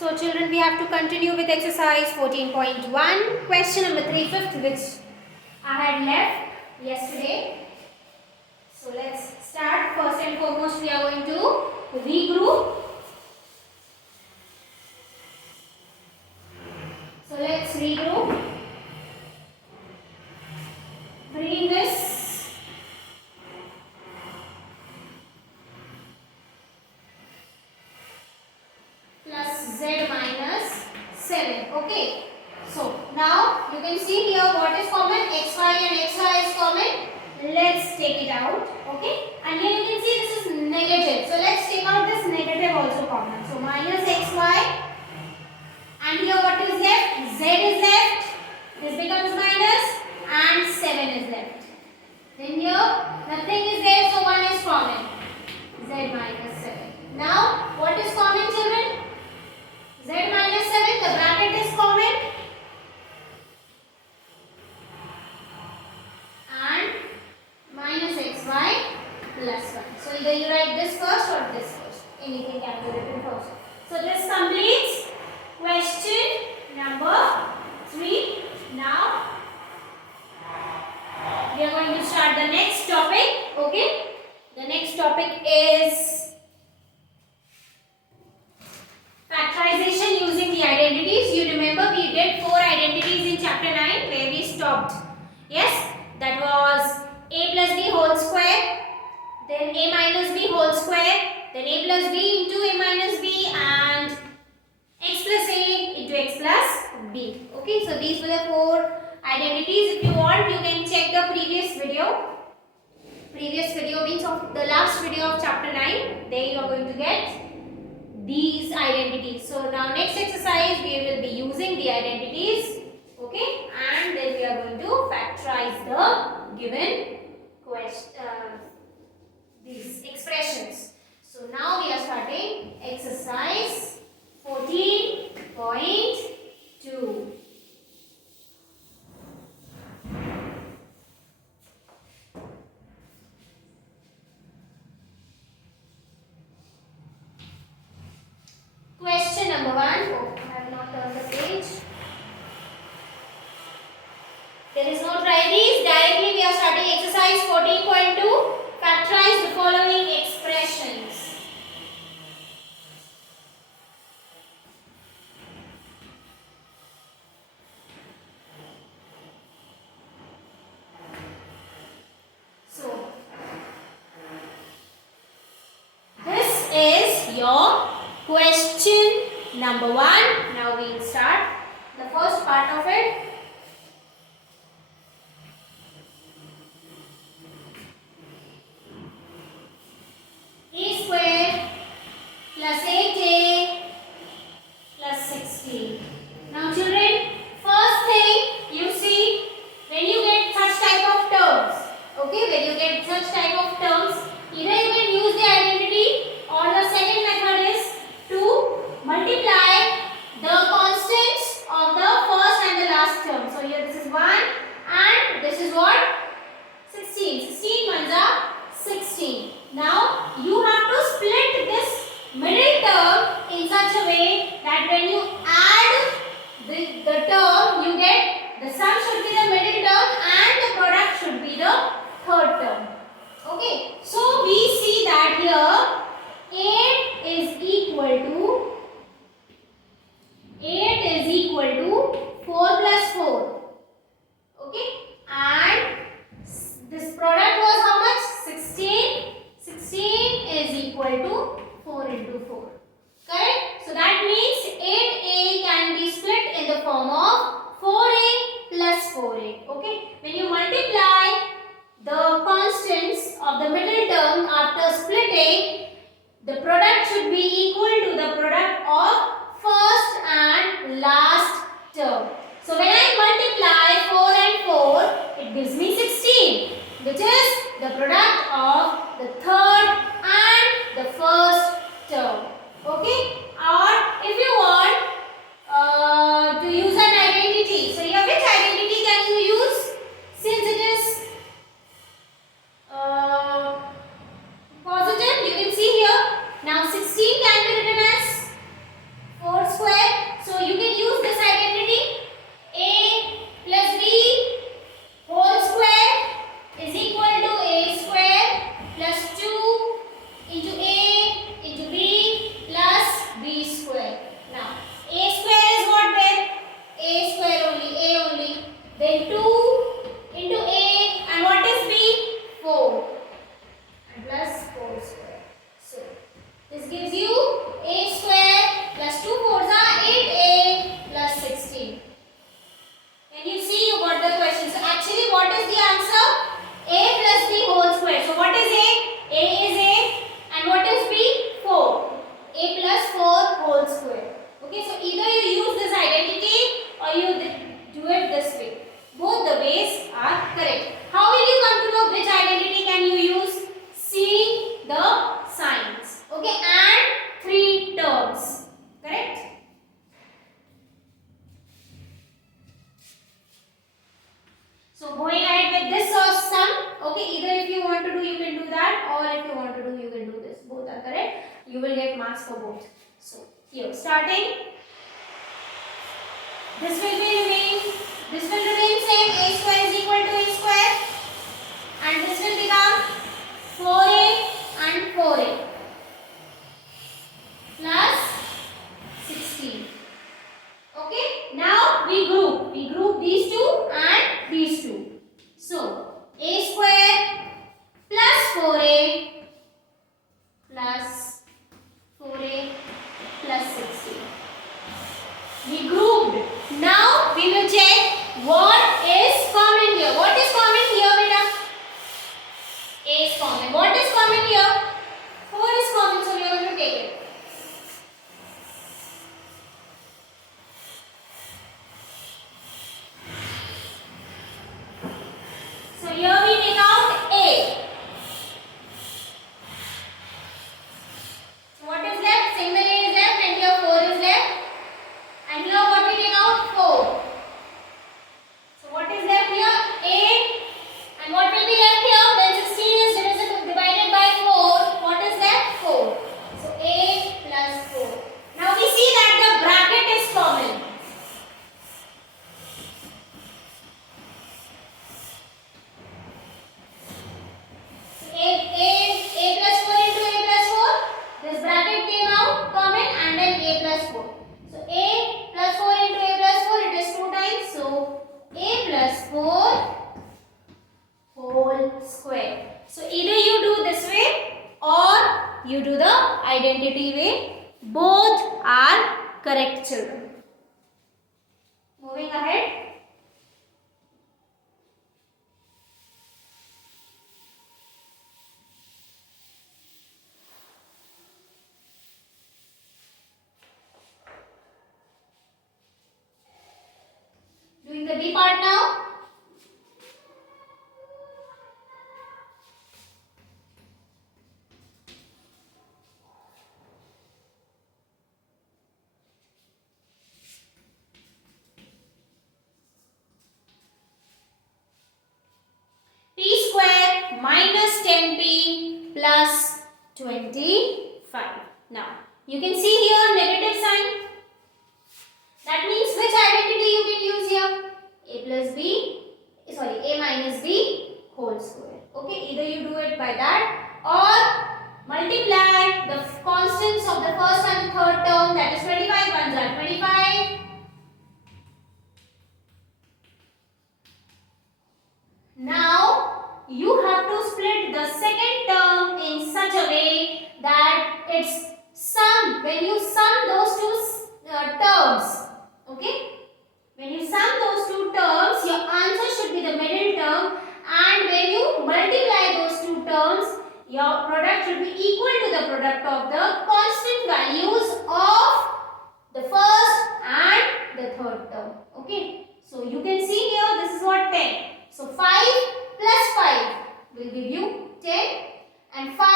So children, we have to continue with exercise 14.1, question number 3, fifth, which I had left yesterday. So let's start. First and foremost, we are going to regroup. So let's regroup. Bring this plus z minus 7. Okay. So now you can see here what is common. Xy and xy is common. Let's take it out. Okay. And here you can see this is negative. So let's take out this negative also common. So minus xy. And here what is left? Z is left. This becomes minus and 7 is left. Then here nothing is there, so 1 is common. Z minus 7. Now what is common, children? Z minus 7, the bracket is common. And minus xy plus 1. So either you write this first or this first. Anything can be written first. So this completes question number 3. Now we are going to start the next topic. Okay. The next topic is factorization using the identities. You remember we did 4 identities in chapter 9 where we stopped. Yes, that was a plus b whole square, then a minus b whole square, then a plus b into a minus b, and x plus a into x plus b. Okay, so these were the 4 identities. If you want, you can check the previous video. Previous video means of the last video of chapter 9. There you are going to get these identities. So now next exercise we will be using the identities. Okay, and then we are going to factorize the given these expressions. So now we are starting exercise 14.2. Question number 1. Oh, I have not turned the page. There is no try these. Directly we are starting exercise 14.2. Factorize the following expressions. So, this is your question number 1. Now we will start the first part of it. A square plus 8a plus 16. Now children, first thing you see when you get such type of terms, okay, when you get such type of terms, either you can use the identity or the second method is to multiply the constants of the first and the last term. So here this is 1 and this is what? 16. 16 ones are 16. Now you have to split this middle term in such a way that when you add the term, you get the sum should be the middle term and the product should be the third term. Okay, so we see that here 8 is equal to 4 plus 4. Okay, and this product was how much? 16. 16 is equal to 4 into 4. Correct? So that means 8a can be split in the form of 4a plus 4a. Okay? When you multiply the constants of the middle term after splitting, the product should be equal to the product of first and last term. So when I multiply 4 and 4, it gives me 16, which is the product of the third and the first term. Okay? Or if you want to use an identity. So here which identity can you use? Since it is positive, you can see here. Now 16 can be written as 4 square will get marks for both. So here starting, this will remain same. A square is equal to A square, and this will become 4A and 4A plus 16. Okay, now we group these two and these two. So A square plus 4A plus 4A plus 16. We grouped. Now we will check what is common here. What is common here, beta? A is common. What is common here? 4 is common, so we are going to take it. So here we take out A. So what is left? Single A is left, and here 4 is left. And here what we take out? 4. So what is left here? A. And what will be left here? When 16 is divided by 4, what is left? 4. So A plus 4. Now we see that the bracket is common. A plus 4 into A plus 4. This bracket came out common, and then A plus 4. So A plus 4 into A plus 4, it is 2 times. So A plus 4 whole square. So either you do this way or you do the identity way. Both are correct, children. Moving ahead. Doing the B part now. P square minus 10p plus 25. Now, you can see here negative sign. That means which identity you can use here? A plus B, sorry, A minus B whole square. Okay, either you do it by that or multiply the constants of the first and third term, that is 25 ones are 25. Now you have to split the second term in such a way that its sum, when you sum those two terms, okay, when you sum those two terms, your answer should be the middle term, and when you multiply those two terms, your product should be equal to the product of the constant values of the first and the third term. Okay, so you can see here, this is what 10. So 5 plus 5 will give you 10, and 5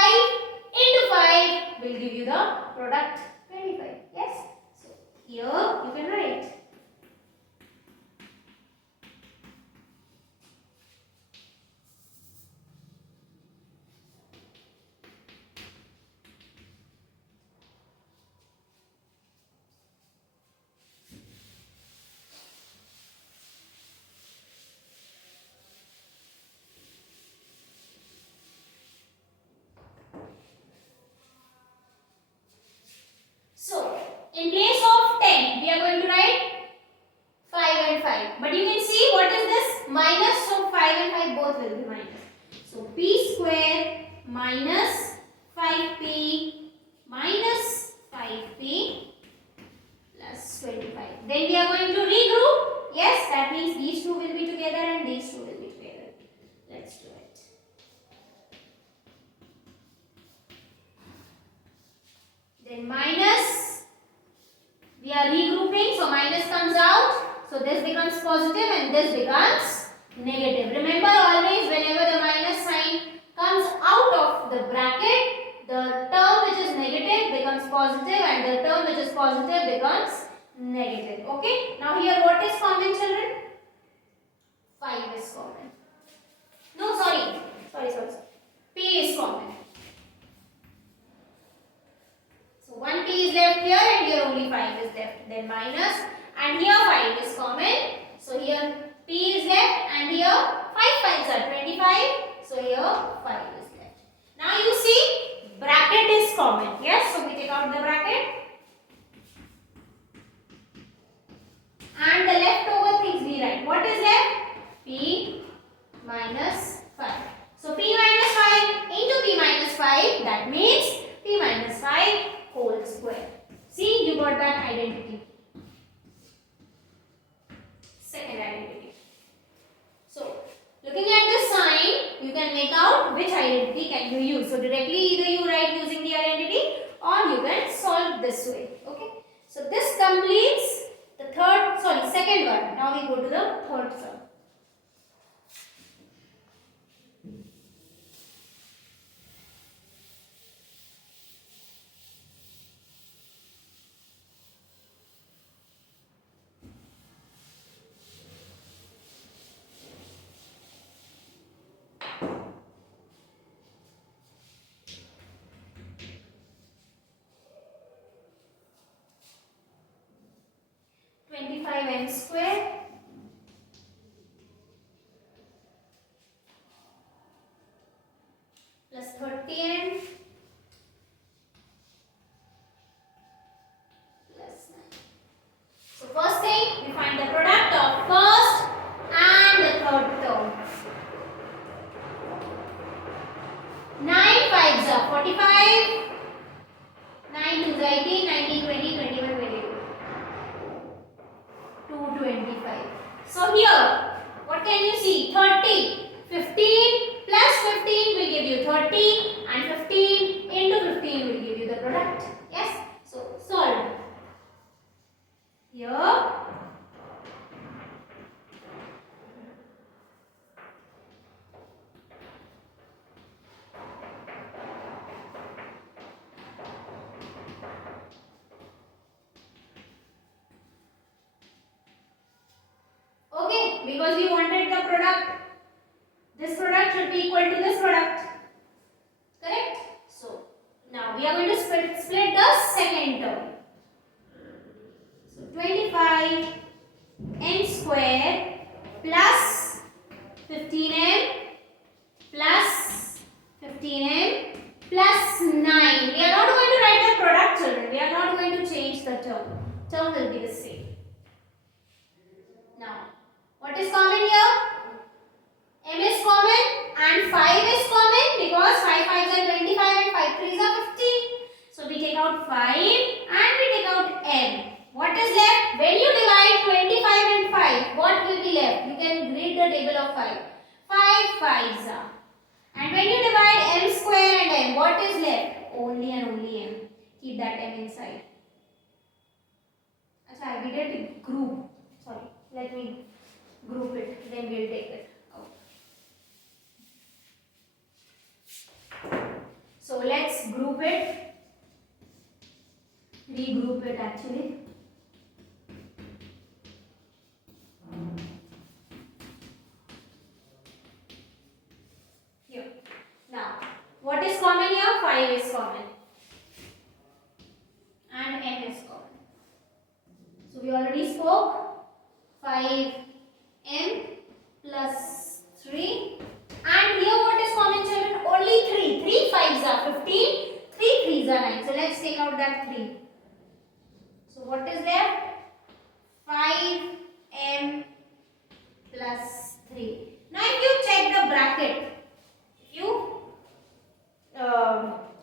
into 5 will give you the product 25. Yes? So here you can write. So, in place of 10, we are going to write 5 and 5. But you can see what is this? Minus, so 5 and 5 both will be minus. So, p square minus 5p minus 5p plus 25. Then we are going to regroup. Yes, that means these two will be together and these two will be together. Let's do it. Then minus, we are regrouping, so minus comes out, so this becomes positive and this becomes negative. Remember, always whenever the minus sign comes out of the bracket, the term which is negative becomes positive and the term which is positive becomes negative. Okay, now here what is common, children? 5 is common. No, sorry. P is common. So 1 p is left here and here only 5 is left. Then minus, and here 5 is common. So here p is left and here 5 5s are 25. So here 5 is left. Now you see bracket is common. Yes, so we take out the bracket. And the leftover things we write. What is left? P minus 5. So p minus 5 into p minus 5, that means p minus 5 whole square. See, you got that identity. Second identity. So, looking at the sign, you can make out which identity can you use. So, directly either you write using the identity or you can solve this way. Okay. So, this completes the second one. Now we go to the third sum. n square plus 30n plus 9. So first thing, we find the product of first and the third term. 9 5s are 45, 9 2s are 18, 19, 20, 21, 22. 225. So here, what can you see? 30. 15 plus 15 will give you 30 and 15 into 15 will give you the product. Yes? So, solve. Here, okay, because we wanted the product. This product should be equal to this product. Correct? So, now we are going to split the second term. So, 25 n square plus 15n plus 15n plus 9. We are not going to write the product, children. We are not going to change the term. Term will be the same. Now, what is common here? M is common and 5 is common because 5 5s are 25 and 5 3s are 15. So we take out 5 and we take out M. What is left? When you divide 25 and 5, what will be left? You can read the table of 5. 5 5s are. And when you divide M square and M, what is left? Only and only M. Keep that M inside. Achha, we did group. Sorry, let me group it, then we'll take it out. So let's group it, regroup it actually. Here. Now, what is common here? 5 is common and M is common. So we already spoke 5m plus 3. And here what is common, children? Only 3. 3 5s are 15. 3 3s are 9. So let's take out that 3. So what is left? 5m plus 3. Now if you check the bracket, if you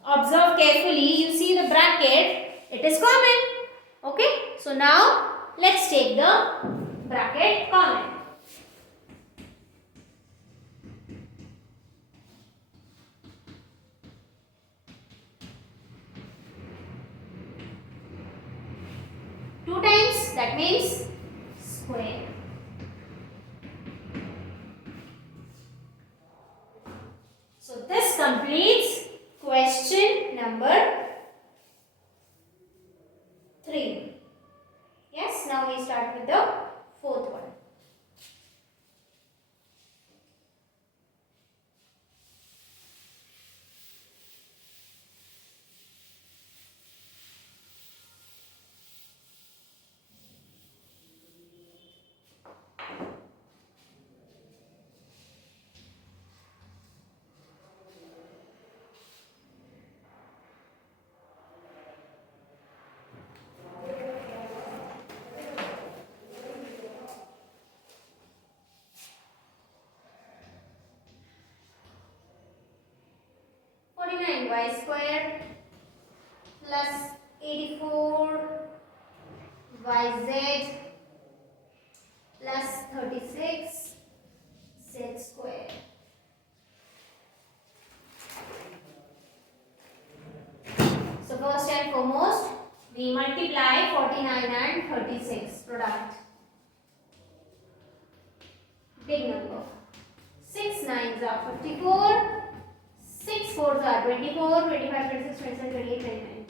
observe carefully, you see the bracket, it is common. Okay. So now let's take the bracket common. Two times, that means square. So this completes question number 3. Yes, now we start with the fourth one. y square plus 84 yz plus 36 z square. So first and foremost, we multiply 49 and 36 product. Big number. 6 9s are 54, 6 4s are 24, 25, 26, 27, 28, 29.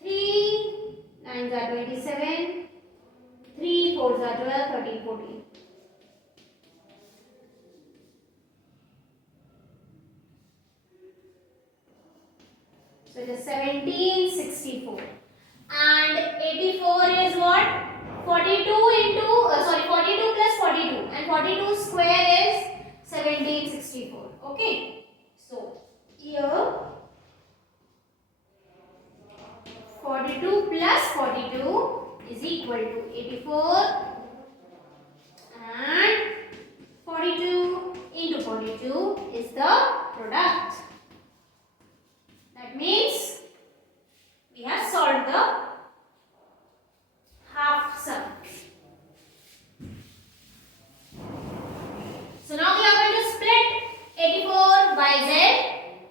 3 9s are 27, 3 4s are 12, 13, 14. So it is 1764. And 84 is what? 42 into 42 plus 42, and 42 square is 1764. Okay. So here 42 plus 42 is equal to 84, and 42 into 42 is the product. That means we have solved the half sum. So now we are going to split 84 by z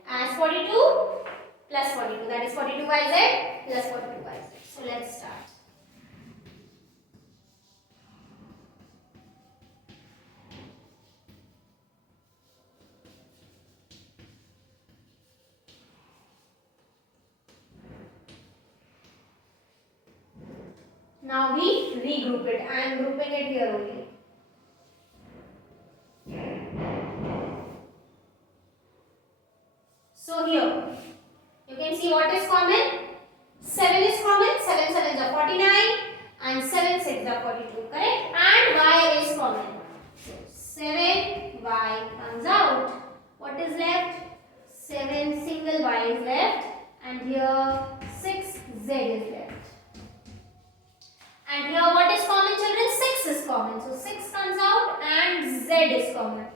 as 42 plus 42. That is 42 by z plus 42 by z. So let's start. Now we regroup it. I am grouping it here only. So here you can see what is common. 7 is common. 7 7s are 49 and 7 6s are 42. Correct? And y is common. So 7y comes out. What is left? 7 single y is left, and here 6z is left. And here what is common, children? 6 is common. So 6 comes out and z is common.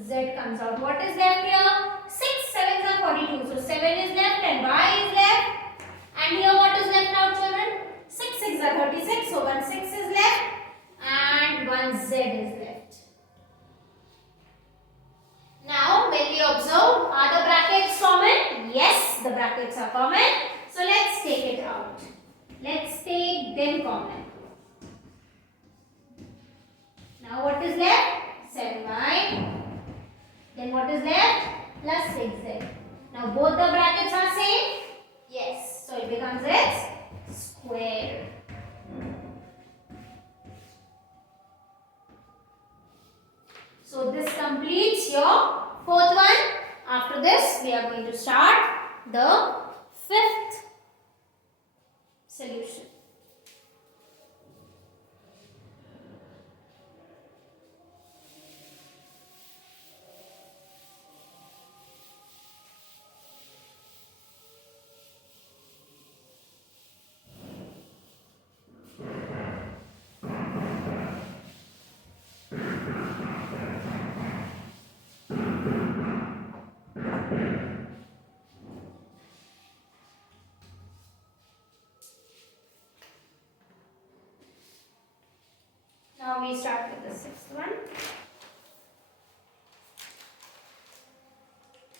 Z comes out. What is left here? 6 7s are 42. So 7 is left and y is left. And here what is left out, children? 6 6s are 36. So 1 6 is left and 1 z is left. Now when we observe, are the brackets common? Yes, the brackets are common. So let's take it out. Let's take them common. Now what is left? 7y. Then what is left? Plus 6z. Now both the brackets are same? Yes. So it becomes x square. So this completes your fourth one. After this, we are going to start the fifth solution. Now we start with the sixth one.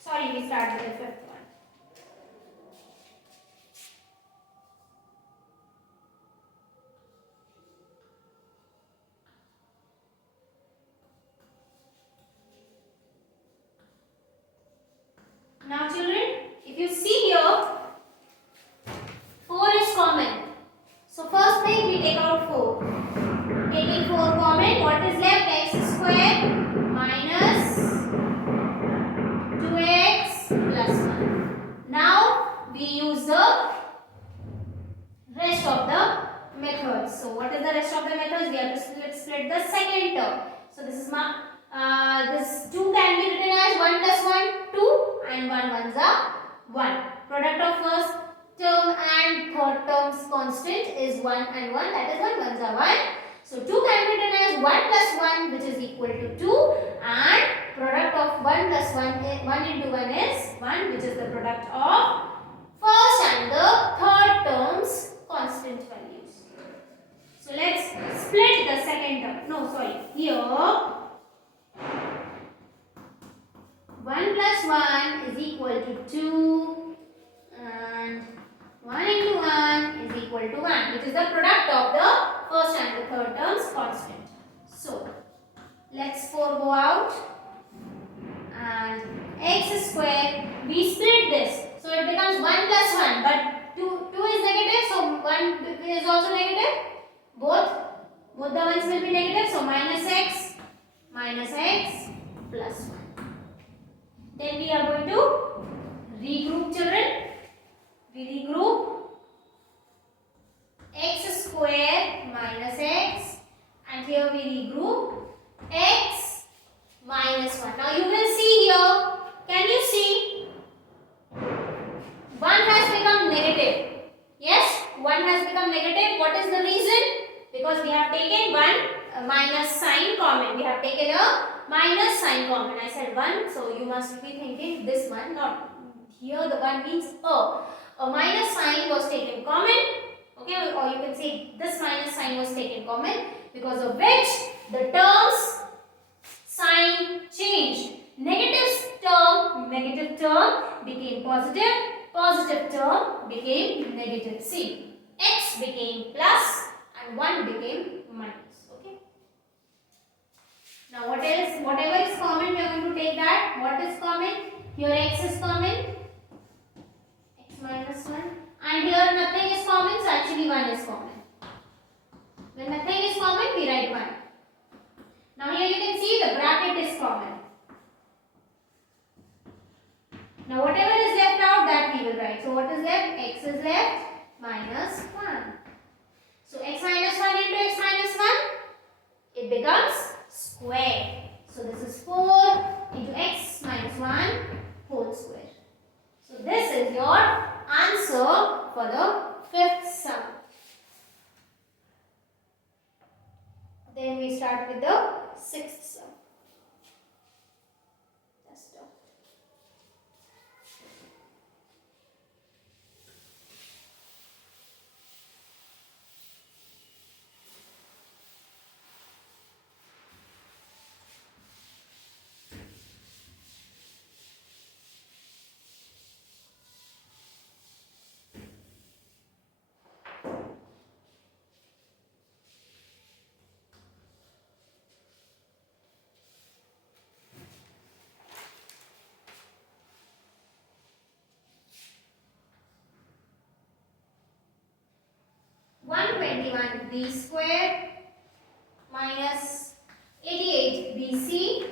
Sorry, we start with the fifth one. Now children, if you see here, 4 is common. So first thing we take out 4. Taking 4 common, what is left? X square minus 2x plus 1. Now we use the rest of the methods. So what is the rest of the methods? We have to split the second term. So this is this 2 can be written as 1 plus 1, 2, and 1 ones are 1. Product of first term and third term's constant is 1 and 1. That is 1 ones are 1. So 2 can be written as 1 plus 1, which is equal to 2, and product of 1 plus 1 into 1 is 1, which is the product of first and the third terms constant values. So let's split the second term. No, sorry. Here 1 plus 1 is equal to 2 and 1 into 1 is equal to 1, which is the product of the first and the third terms constant. So let's 4 go out and x square, we split this. So it becomes 1 plus 1, but 2 is negative, so 1 is also negative. Both the ones will be negative, so minus x plus 1. Then we are going to regroup, children. We regroup x square minus x, and here we regroup x minus 1. Now you will see here, can you see 1 has become negative? Yes, 1 has become negative. What is the reason? Because we have taken 1 minus sign common. We have taken a minus sign common. I said 1, so you must be thinking this one, not here. The 1 means a minus sign was taken common. Okay, or you can say this minus sign was taken common, because of which the terms sign changed. Negative term became positive, positive term became negative. See, x became plus and 1 became minus. Okay. Now what else? Whatever is common, we are going to take that. What is common? Here x is common, x minus 1, and here nothing is common, so actually 1 is common. When nothing is common, we write 1. Now here you can see the bracket is common. Now whatever is left out, that we will write. So what is left? X is left minus 1. So x minus 1 into x minus 1, it becomes square. So this is 4 into x minus 1 whole square. So this is your answer for the 5th sum. Then we start with the 6th sum. That's all. B square minus 88BC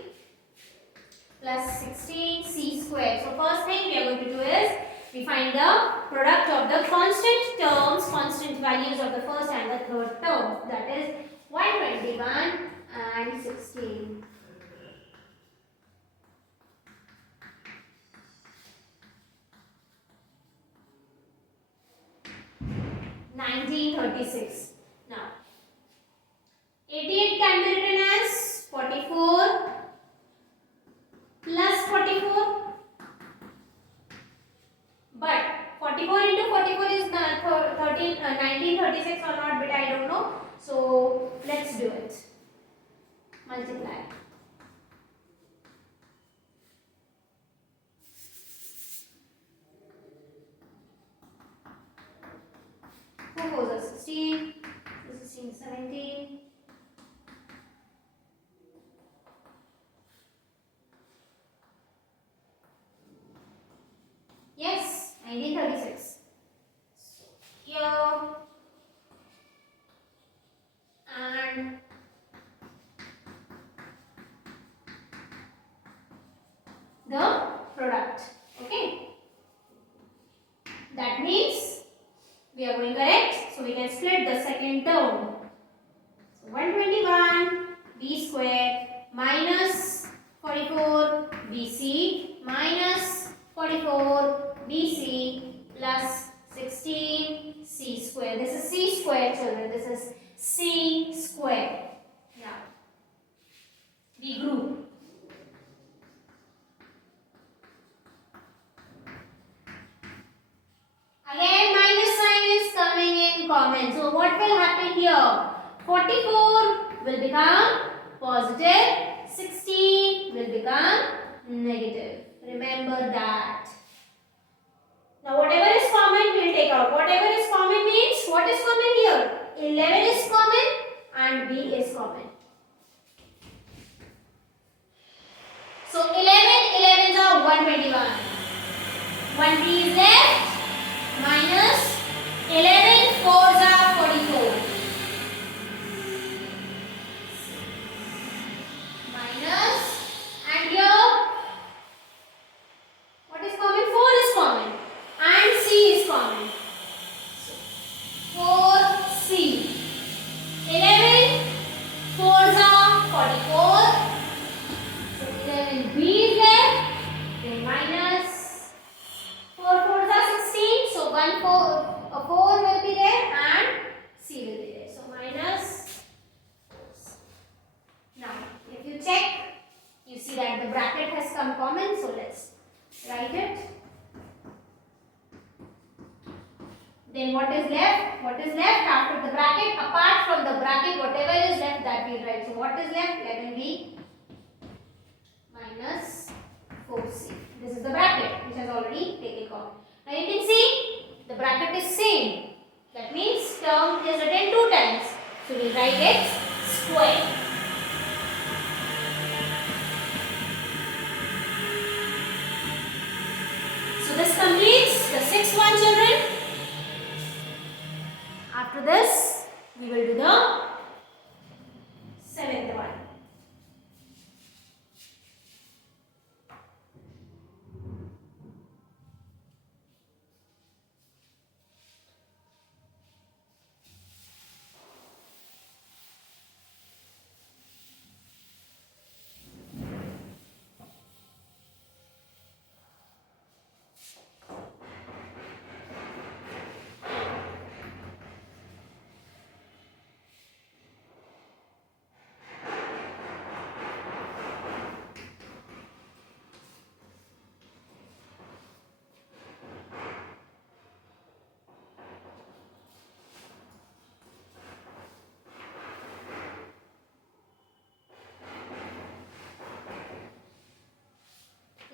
plus 16C square. So first thing we are going to do is we find the product of the constant terms, constant values of the first and the third terms. That is 121 and 16. Now 88 can be written as 44 plus 44, but 44 into 44 is 1936 or not, but I don't know. So let's do it. Multiply. Four fours are 16. 16, 17. Yes, 1936. So here and the product. Okay. That means we are going correct. So we can split the second term. So 121 b square minus 44 bc minus 44 bc plus 16 c square. This is c square, children. This is c square. Now we group Again minus sign is coming in common. So what will happen here? 44 will become positive, 16 will become negative. Remember that. Now whatever is common we will take out. Whatever is common means what is common here? 11 is common and B is common. So 11 are 121. 1 B is left minus 11 4s are 44. Minus and here what is common? 4 is common and C is common. So 4C. 11 4s are 44. So 11B is left. Then minus 4 4s are 16. So 4 will be there and C will be there. So minus. Now if you check, you see that the bracket has come common. So let's write it. Then what is left? What is left after the bracket? Apart from the bracket, whatever is left that we write. So what is left? 11B minus 4C. This is the bracket which has already taken common. Now you can see the bracket is same. That means term is written 2 times. So we write it square. So this completes the 6th one, children. After this, we will do the 7th one.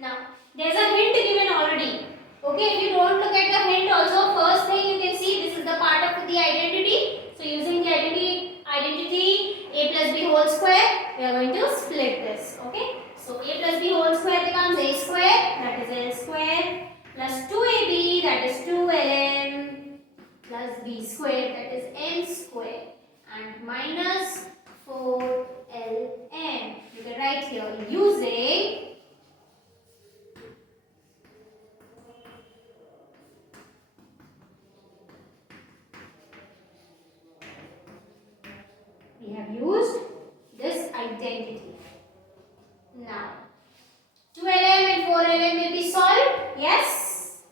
Now, there's a hint given already. Okay, if you don't look at the hint also, first thing you can see this is the part of the identity. So, using the identity a plus b whole square, we are going to split this. Okay, so a plus b whole square becomes a square, that is l square, plus 2ab, that is 2ln, plus b square, that is n square, and minus 4ln. You can write here using we have used this identity. Now, 2ln and 4ln will be solved. Yes.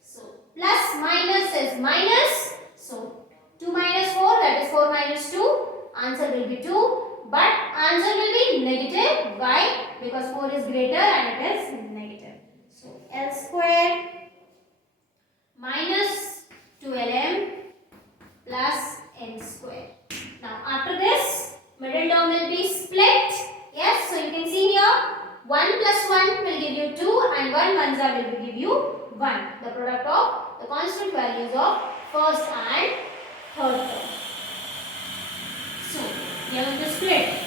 So, plus minus is minus. So, 2 minus 4, that is 4 minus 2. Answer will be 2. But answer will be negative. Why? Because 4 is greater and it is negative. So, L square minus 2ln plus n square. Now after this, middle term will be split. Yes, so you can see here 1 plus 1 will give you 2 and 1 1s will give you 1. The product of the constant values of first and third term. So we are going to split.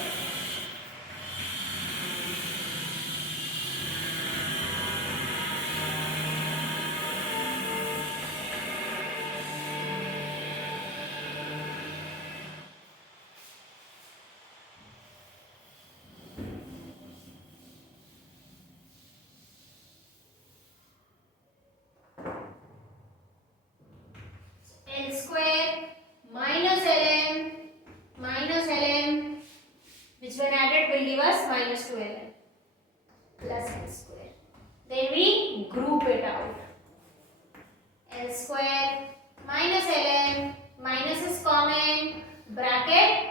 L square minus ln which when added will give us minus 2ln plus n square. Then we group it out. L square minus ln, minus is common, bracket.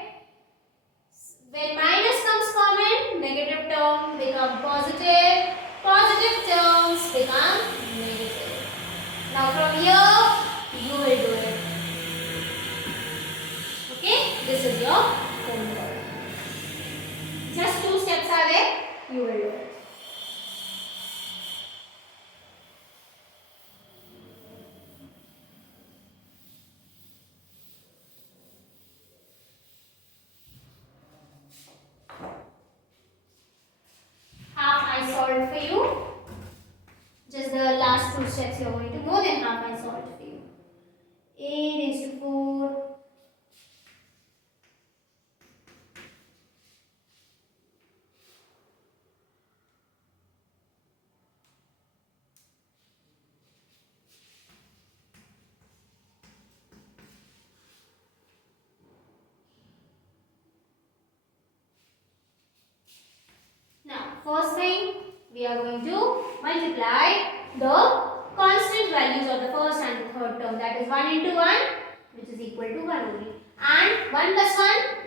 When minus comes common, negative term become positive, positive terms become negative. Now from here This is your homework. Just 2 steps are there. You will do it. Half I solved for you. Just the last 2 steps you are going to more than half I solved for you. 8 raised to 4. Now, first thing, we are going to multiply the constant values of the first and the third term. That is 1 into 1, which is equal to 1 only. And 1 plus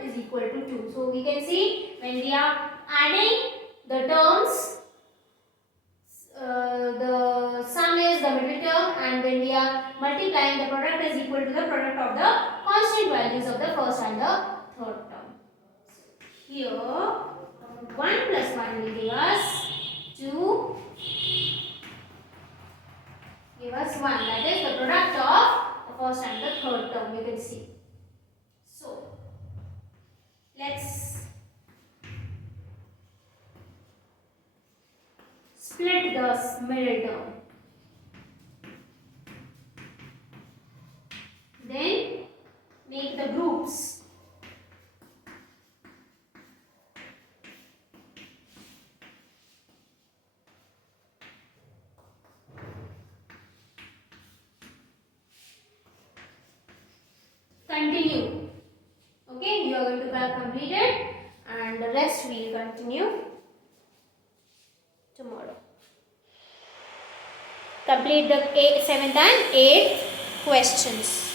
1 is equal to 2. So, we can see when we are adding the terms, the sum is the middle term, and when we are multiplying, the product is equal to the product of the constant values of the first and the third term. So, here 1 plus 1 will give us 2, give us 1. That is the product of the first and the third term, you can see. So, let's split the middle term. Then make the groups. Continue. Okay, you are going to complete it, and the rest we will continue tomorrow. Complete the 7th and 8th questions.